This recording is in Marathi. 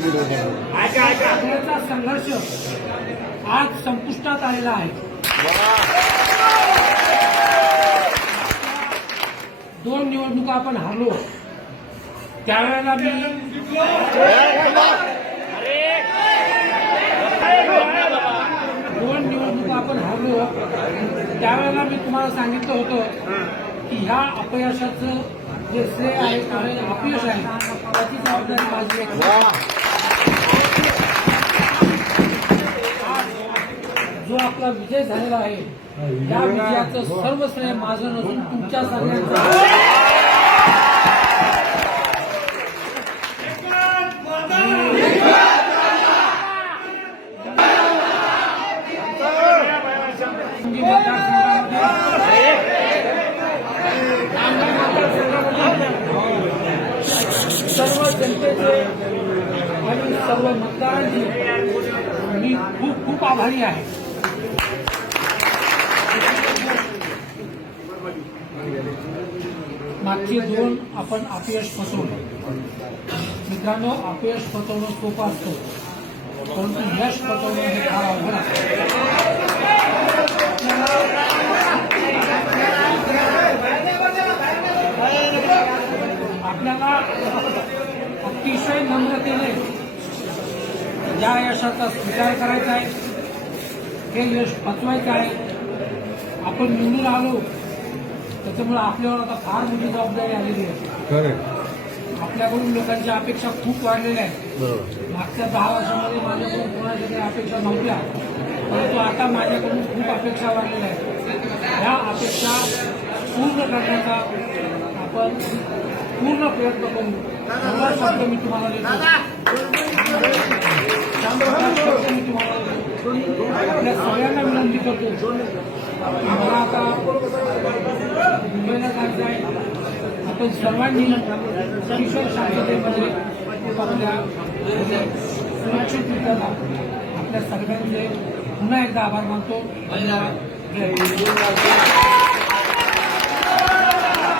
संघर्ष आज संपुष्टात आलेला आहे दोन निवडणुका आपण हरलो त्यावेळेला मी दोन निवडणुका आपण हरलो त्यावेळेला मी तुम्हाला सांगितलं होतं की ह्या अपयशाचं जे श्रेय आहे अपयश आहे त्याची जबाबदारी विजय झालेला आहे या विजयाचं हो. सर्व श्रेय माझं नसून हो. तुमच्या हो. सगळ्यांचं सर्व जनतेचे आणि सर्व मतदारांचे मी खूप खूप आभारी आहे मागची दोन आपण अपयश फसवलं मित्रांनो अपयश फसवणं सोपं असतो परंतु यश फसवणं हे फार अवघड आपल्याला अतिशय नम्रतेने या यशाचा स्वीकार करायचा आहे हे यश पचवायचं आहे आपण निवडून आलो त्याच्यामुळे आपल्यावर आता फार मोठी जबाबदारी आलेली आहे आपल्याकडून लोकांच्या अपेक्षा खूप वाढलेल्या आहेत मागच्या दहा वर्षामध्ये माझ्याकडून कोणाच्या अपेक्षा नव्हत्या परंतु आता माझ्याकडून खूप अपेक्षा वाढलेल्या आहेत ह्या अपेक्षा पूर्ण करण्याचा आपण पूर्ण प्रयत्न करू शब्द मी तुम्हाला देतो आपल्या सगळ्यांना विनंती करतो मला आता मुंबईला जायचं आहे आपण सर्वांनी किशोर शांततेमध्ये आपल्या सुरक्षित मित्राला आपल्या सगळ्यांचे पुन्हा एकदा आभार मानतो धन्यवाद